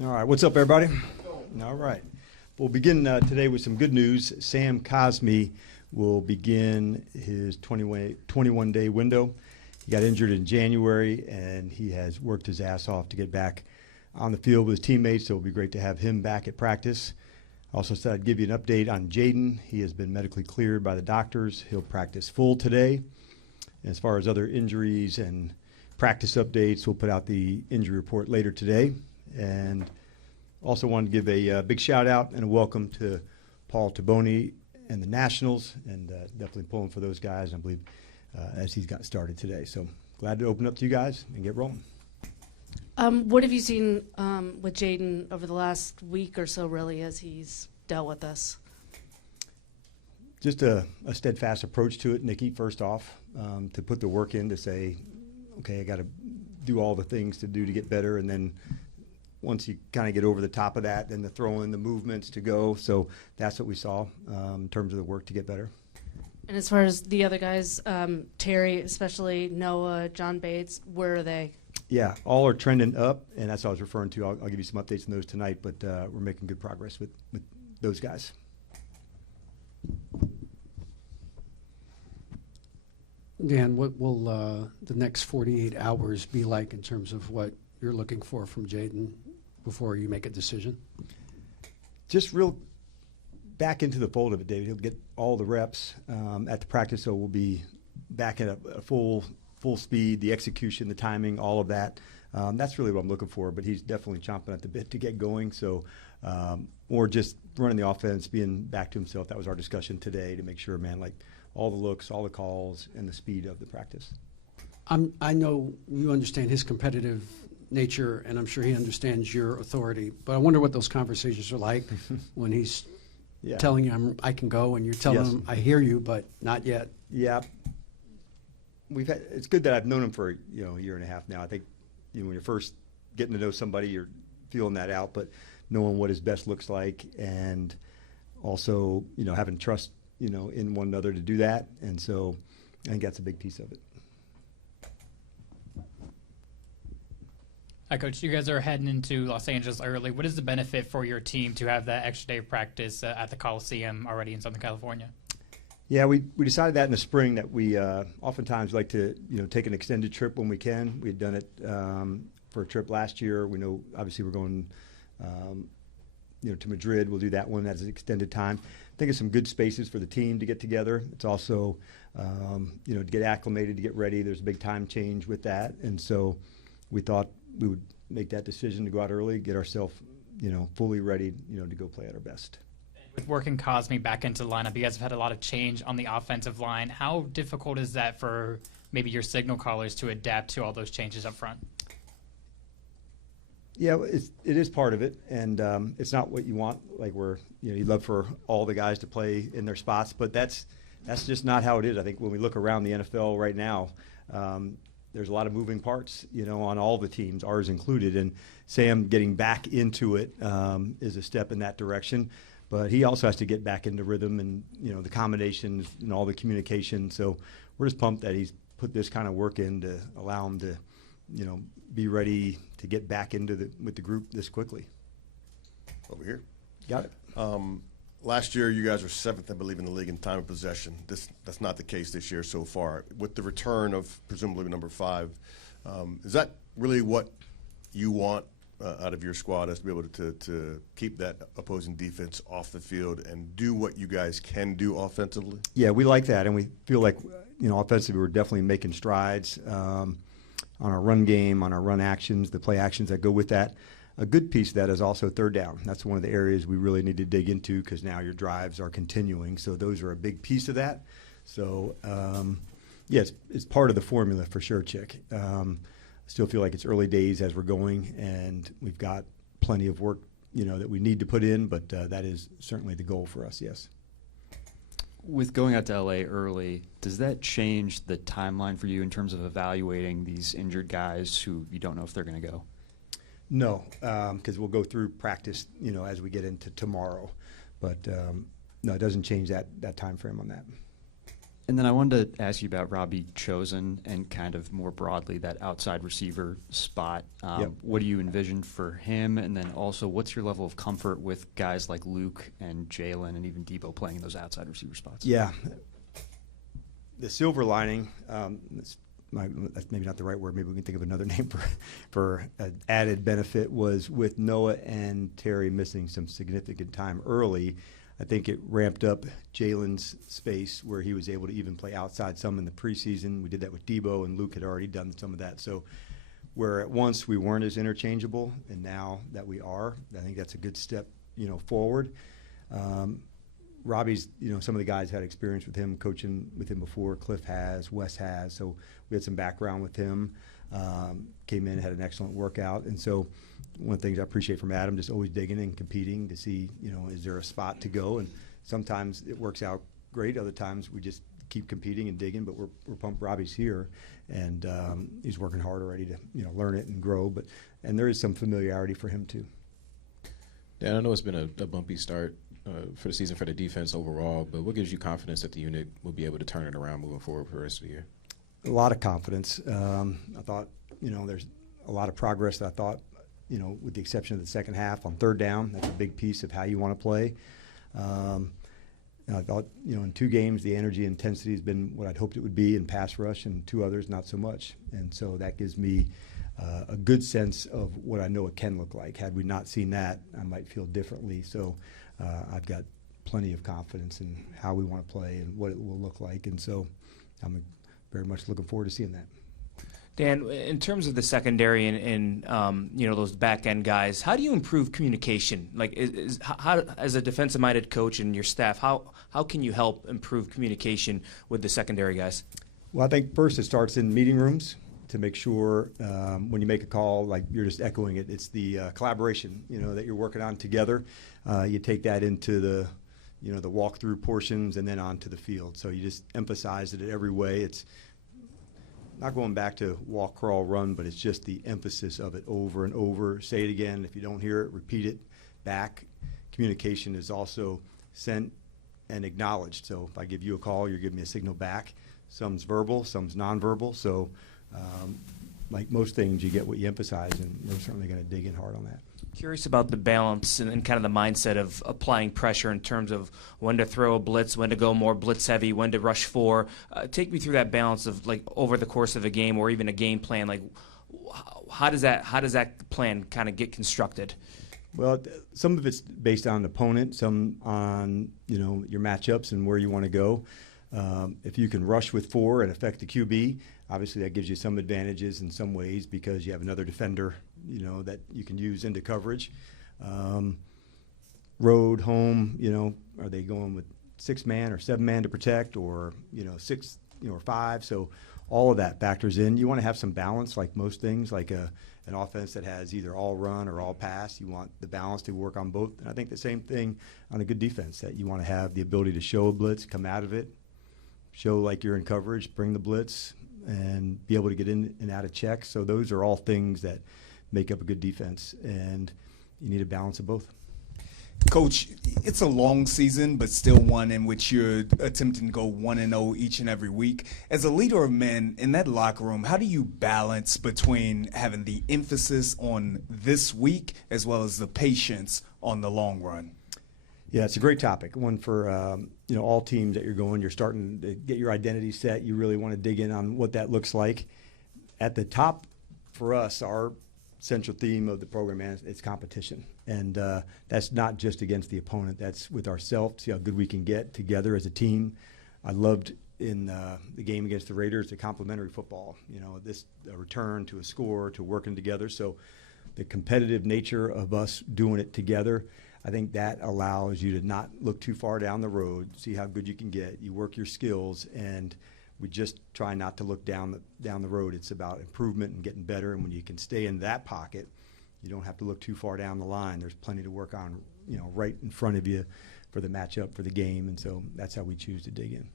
All right, what's up, everybody? All right. We'll begin today with some good news. Sam Cosme will begin his 21-day window. He got injured in January, and he has worked his ass off to get back on the field with his teammates, so it'll be great to have him back at practice. Also said I'd give you an update on Jaden. He has been medically cleared by the doctors. He'll practice full today. And as far as other injuries and practice updates, we'll put out the injury report later today. And also wanted to give a big shout out and a welcome to Paul Taboni and the Nationals, and definitely pulling for those guys, I believe, as he's got started today. So glad to open up to you guys and get rolling. What have you seen with Jaden over the last week or so, really, as he's dealt with this? Just a steadfast approach to it, Nikki, first off, to put the work in to say, okay, I got to do all the things to do to get better, and then once you kind of get over the top of that, then the throw in the movements to go. So that's what we saw in terms of the work to get better. And as far as the other guys, Terry, especially Noah, John Bates, where are they? Yeah, all are trending up, and that's what I was referring to. I'll give you some updates on those tonight, but we're making good progress with those guys. Dan, what will the next 48 hours be like in terms of what you're looking for from Jaden before you make a decision? Just real back into the fold of it, David. He'll get all the reps at the practice, so we'll be back at a full speed, the execution, the timing, all of that. That's really what I'm looking for, but he's definitely chomping at the bit to get going. So, or just running the offense, being back to himself. That was our discussion today to make sure, man, like all the looks, all the calls, and the speed of the practice. I know you understand his competitive nature, and I'm sure he understands your authority, but I wonder what those conversations are like when he's telling you I can go, and you're telling him I hear you, but not yet. Yeah. It's good that I've known him for a year and a half now. I think when you're first getting to know somebody, you're feeling that out, but knowing what his best looks like, and also having trust in one another to do that. And so I think that's a big piece of it. Hi, Coach. You guys are heading into Los Angeles early. What is the benefit for your team to have that extra day of practice at the Coliseum already in Southern California? Yeah, we decided that in the spring that we oftentimes like to take an extended trip when we can. We had done it for a trip last year. We know obviously we're going to Madrid. We'll do that one as an extended time. I think it's some good spaces for the team to get together. It's also to get acclimated, to get ready. There's a big time change with that, and so we thought we would make that decision to go out early, get ourselves fully ready to go play at our best. With working Cosme back into the lineup, you guys have had a lot of change on the offensive line. How difficult is that for maybe your signal callers to adapt to all those changes up front? Yeah, it is part of it, and it's not what you want. Like you'd love for all the guys to play in their spots, but that's just not how it is. I think when we look around the NFL right now, there's a lot of moving parts, on all the teams, ours included, and Sam getting back into it is a step in that direction. But he also has to get back into rhythm and, the combinations and all the communication. So we're just pumped that he's put this kind of work in to allow him to, be ready to get back into with the group this quickly. Over here. Got it. Last year, you guys were 7th, I believe, in the league in time of possession. That's not the case this year so far. With the return of presumably number 5, is that really what you want out of your squad, as to be able to keep that opposing defense off the field and do what you guys can do offensively? Yeah, we like that, and we feel like offensively we're definitely making strides on our run game, on our run actions, the play actions that go with that. A good piece of that is also third down. That's one of the areas we really need to dig into, because now your drives are continuing, so those are a big piece of that. So yes, it's part of the formula for sure, Chick. Still feel like it's early days as we're going, and we've got plenty of work, that we need to put in, but that is certainly the goal for us, yes. With going out to LA early, does that change the timeline for you in terms of evaluating these injured guys who you don't know if they're going to go? No, because we'll go through practice, as we get into tomorrow. But no, it doesn't change that time frame on that. And then I wanted to ask you about Robbie Chosen and kind of more broadly that outside receiver spot. Yep. What do you envision for him? And then also, what's your level of comfort with guys like Luke and Jalen and even Debo playing in those outside receiver spots? Yeah. The silver lining, that's maybe not the right word. Maybe we can think of another name for an added benefit, was with Noah and Terry missing some significant time early. I think it ramped up Jalen's space where he was able to even play outside some in the preseason. We did that with Debo, and Luke had already done some of that. So where at once we weren't as interchangeable, and now that we are, I think that's a good step, forward. Robbie's, some of the guys had experience with him, coaching with him before. Cliff has, Wes has, so we had some background with him. Came in, had an excellent workout, and so one of the things I appreciate from Adam, just always digging and competing to see, is there a spot to go? And sometimes it works out great. Other times we just keep competing and digging. But we're pumped. Robbie's here, and he's working hard already to learn it and grow. And there is some familiarity for him too. Dan, I know it's been a bumpy start for the season for the defense overall, but what gives you confidence that the unit will be able to turn it around moving forward for the rest of the year? A lot of confidence. I thought, there's a lot of progress that I thought, with the exception of the second half on third down. That's a big piece of how you want to play. I thought, in 2 games, the energy and intensity has been what I'd hoped it would be in pass rush, and 2 others, not so much. And so that gives me a good sense of what I know it can look like. Had we not seen that, I might feel differently. So I've got plenty of confidence in how we want to play and what it will look like. And so I'm very much looking forward to seeing that. Dan, in terms of the secondary and those back end guys, how do you improve communication? Like, how as a defensive minded coach and your staff, how can you help improve communication with the secondary guys? Well, I think first it starts in meeting rooms to make sure when you make a call, like you're just echoing it, it's the collaboration that you're working on together. You take that into the the walkthrough portions and then onto the field. So you just emphasize it in every way. It's not going back to walk, crawl, run, but it's just the emphasis of it over and over. Say it again. If you don't hear it, repeat it back. Communication is also sent and acknowledged. So if I give you a call, you're giving me a signal back. Some's verbal, some's nonverbal. So like most things, you get what you emphasize, and we're certainly going to dig in hard on that. Curious about the balance and kind of the mindset of applying pressure in terms of when to throw a blitz, when to go more blitz heavy, when to rush 4. Take me through that balance of like over the course of a game or even a game plan. Like, how does that plan kind of get constructed? Well, some of it's based on the opponent, some on your matchups and where you want to go. If you can rush with 4 and affect the QB, obviously that gives you some advantages in some ways because you have another defender, that you can use into coverage. Road, home, are they going with 6-man or 7-man to protect, or 6, or 5? So all of that factors in. You want to have some balance, like most things, like an offense that has either all run or all pass. You want the balance to work on both. And I think the same thing on a good defense, that you want to have the ability to show a blitz, come out of it, show like you're in coverage, bring the blitz, and be able to get in and out of checks. So those are all things that make up a good defense, and you need a balance of both. Coach, it's a long season, but still one in which you're attempting to go 1-0 each and every week. As a leader of men in that locker room, how do you balance between having the emphasis on this week as well as the patience on the long run? Yeah, it's a great topic. One for all teams that you're going. You're starting to get your identity set. You really want to dig in on what that looks like. At the top, for us, our central theme of the program is competition, and that's not just against the opponent. That's with ourselves. See how good we can get together as a team. I loved in the game against the Raiders the complementary football. This return to a score, to working together. So the competitive nature of us doing it together, I think that allows you to not look too far down the road, see how good you can get. You work your skills, and we just try not to look down the road. It's about improvement and getting better, and when you can stay in that pocket, you don't have to look too far down the line. There's plenty to work on, right in front of you for the matchup, for the game, and so that's how we choose to dig in.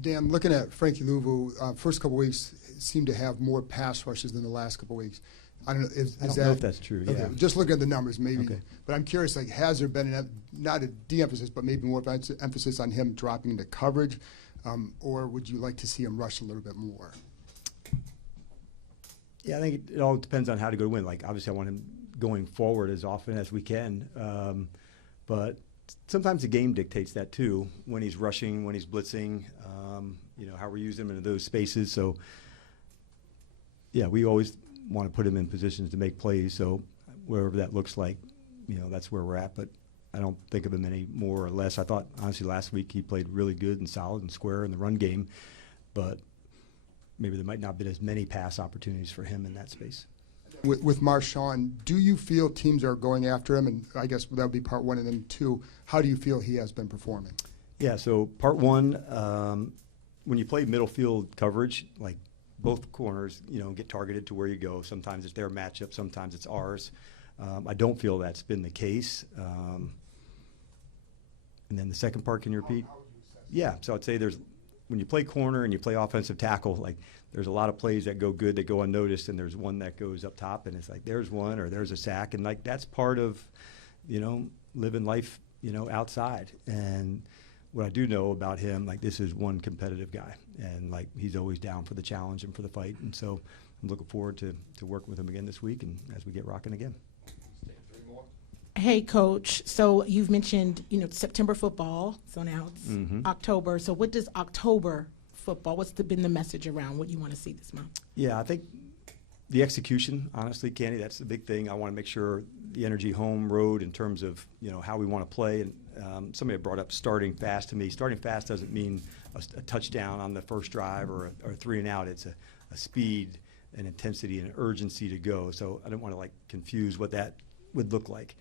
Dan, looking at Frankie Louisville, first couple weeks seemed to have more pass rushes than the last couple weeks. I don't know. I don't know if that's true. Okay, yeah. Just looking at the numbers, maybe. Okay. But I'm curious, like, has there been not a de-emphasis, but maybe more emphasis on him dropping into coverage? or would you like to see him rush a little bit more? Yeah, I think it all depends on how to go to win. Like, obviously, I want him going forward as often as we can, but sometimes the game dictates that too. When he's rushing, when he's blitzing, how we're using him into those spaces. So, yeah, we always want to put him in positions to make plays. So, wherever that looks like, that's where we're at. But I don't think of him any more or less. I thought, honestly, last week he played really good and solid and square in the run game, but maybe there might not have been as many pass opportunities for him in that space. With Marshawn, do you feel teams are going after him? And I guess that would be part one. And then two, how do you feel he has been performing? Yeah, so part one, when you play middle field coverage, like both corners, get targeted to where you go. Sometimes it's their matchup, sometimes it's ours. I don't feel that's been the case. And then the second part, can you repeat? Yeah, so I'd say when you play corner and you play offensive tackle, like there's a lot of plays that go good, that go unnoticed, and there's one that goes up top, and it's like there's one or there's a sack, and like that's part of, living life, outside. And what I do know about him, like this is one competitive guy, and like he's always down for the challenge and for the fight, and so I'm looking forward to working with him again this week and as we get rocking again. Hey, Coach. So you've mentioned, September football. So now it's October. So what does October football, what's been the message around what you want to see this month? Yeah, I think the execution, honestly, Candy, that's the big thing. I want to make sure the energy home road in terms of, how we want to play. And somebody brought up starting fast to me. Starting fast doesn't mean a touchdown on the first drive or a 3 and out. It's a speed and intensity and urgency to go. So I don't want to confuse what that would look like.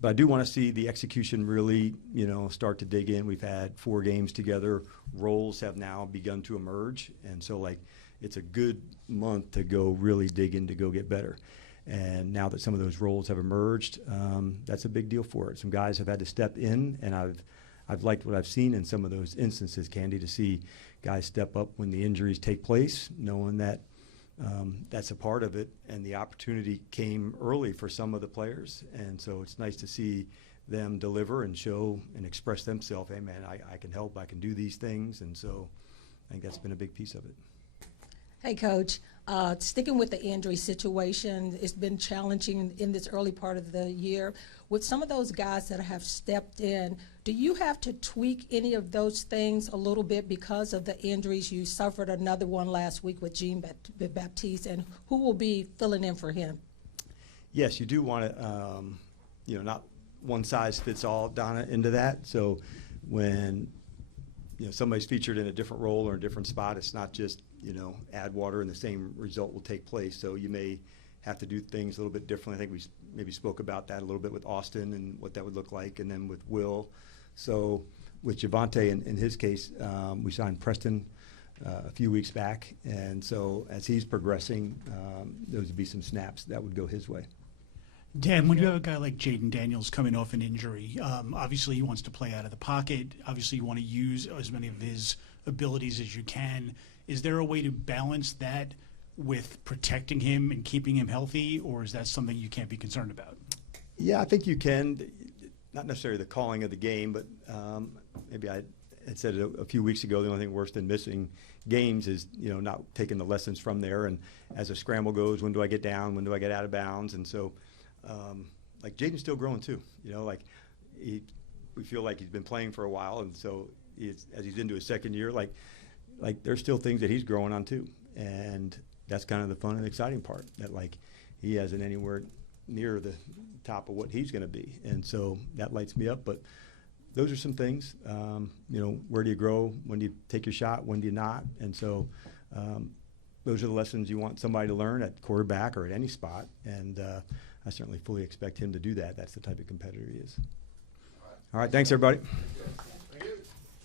But I do want to see the execution really, start to dig in. We've had 4 games together. Roles have now begun to emerge. And so, it's a good month to go really dig in to go get better. And now that some of those roles have emerged, that's a big deal for it. Some guys have had to step in, and I've liked what I've seen in some of those instances, Candy, to see guys step up when the injuries take place, knowing that that's a part of it, and the opportunity came early for some of the players, and so it's nice to see them deliver and show and express themselves. Hey, man, I can help, I can do these things, and so I think that's been a big piece of it. Hey, Coach, sticking with the injury situation, it's been challenging in this early part of the year. With some of those guys that have stepped in, do you have to tweak any of those things a little bit because of the injuries? You suffered another one last week with Jean Baptiste, and who will be filling in for him? Yes, you do want to, not one size fits all, Donna, into that. So when somebody's featured in a different role or a different spot, it's not just add water and the same result will take place. So you may have to do things a little bit differently. I think we maybe spoke about that a little bit with Austin and what that would look like, and then with Will. So with Javonte, in his case, we signed Preston a few weeks back, and so as he's progressing, those would be some snaps that would go his way. Dan, when you have a guy like Jaden Daniels coming off an injury, obviously he wants to play out of the pocket. Obviously you want to use as many of his abilities as you can. Is there a way to balance that with protecting him and keeping him healthy, or is that something you can't be concerned about? Yeah, I think you can. Not necessarily the calling of the game, but maybe I had said it a few weeks ago, the only thing worse than missing games is, not taking the lessons from there. And as a scramble goes, when do I get down? When do I get out of bounds? And so, Jaden's still growing too. We feel like he's been playing for a while, and so as he's into his second year, there's still things that he's growing on too. And that's kind of the fun and exciting part, that he hasn't anywhere near the top of what he's going to be. And so that lights me up. But those are some things, where do you grow? When do you take your shot? When do you not? And so those are the lessons you want somebody to learn at quarterback or at any spot. And I certainly fully expect him to do that. That's the type of competitor he is. All right, thanks, everybody.